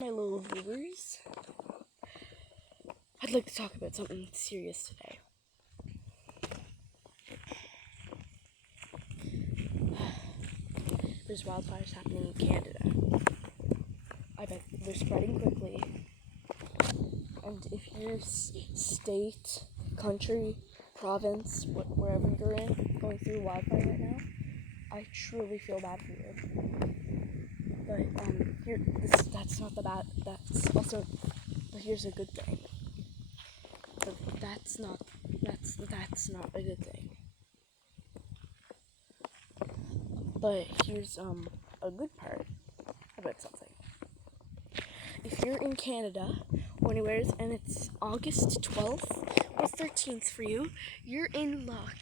My little viewers, I'd like to talk about something serious today. There's wildfires happening in Canada. I bet they're spreading quickly. And if your state, country, province, wherever you're in, going through wildfire right now, I truly feel bad for you. But that's not the bad. That's also. But here's a good thing. But that's not a good thing. But here's a good part about something. If you're in Canada or anywhere and it's August 12th or 13th for you, you're in luck.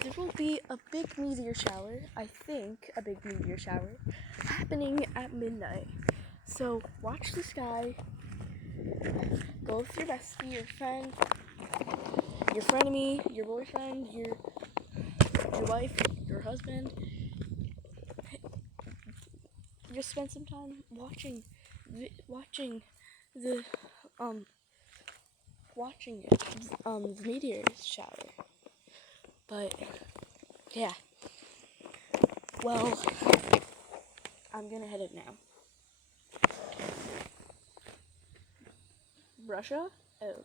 There will be a big meteor shower, I think a big meteor shower, happening at midnight. So watch the sky, go with your bestie, your friend, your frenemy, your boyfriend, your wife, your husband. Just spend some time watching the meteor shower. But yeah, well, I'm gonna head out now. Russia?